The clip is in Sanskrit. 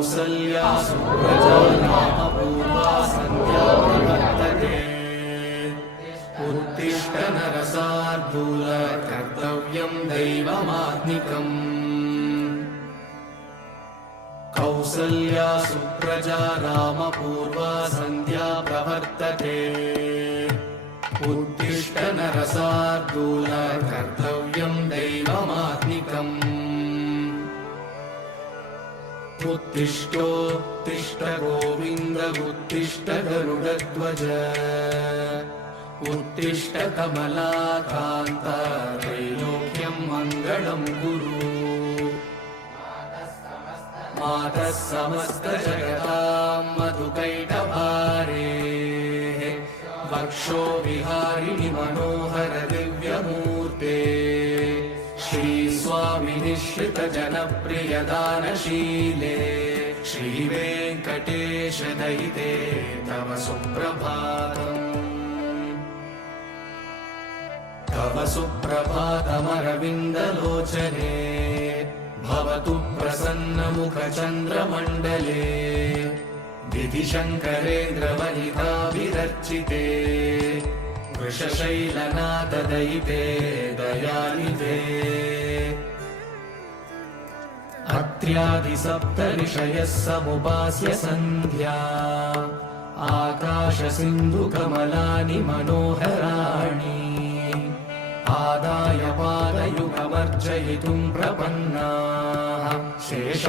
कौसल्या सुप्रजा रामपूर्वा सन्ध्या प्रवर्तते उत्तिष्ठ नरशार्दूल कर्तव्यं दैवमात्मिकम् कौसल्या सुप्रजा रामपूर्वा सन्ध्या प्रवर्तते उत्तिष्ठ नरशार्दूल कर्तव्यं दैवमात्मिकम् उत्तिष्ठोत्तिष्ठ गोविन्द उत्तिष्ठ गरुडध्वज उत्तिष्ठ कमलाकान्त त्रैलोक्यं मङ्गलं कुरु मातः समस्त जगतां मधुकैटभारे वक्षो विहारिणि मनोहर दिव्यमूर्ते श्रीस्वामि निःश्रित जनप्रिय दानशीले श्रीवेङ्कटेश दयिते तव सुप्रभातम् तव सुप्रभातमरविन्दलोचने भवतु प्रसन्नमुखचन्द्रमण्डले विधिशङ्करेन्द्रवनिताभिरर्चिते वृषशैलनाथदयिते दयानिधे अत्र्यादिसप्तऋषयः समुपास्य सन्ध्या आकाशसिन्धुकमलानि मनोहराणि आदाय पादयुगमर्चयितुं प्रपन्नाः शेष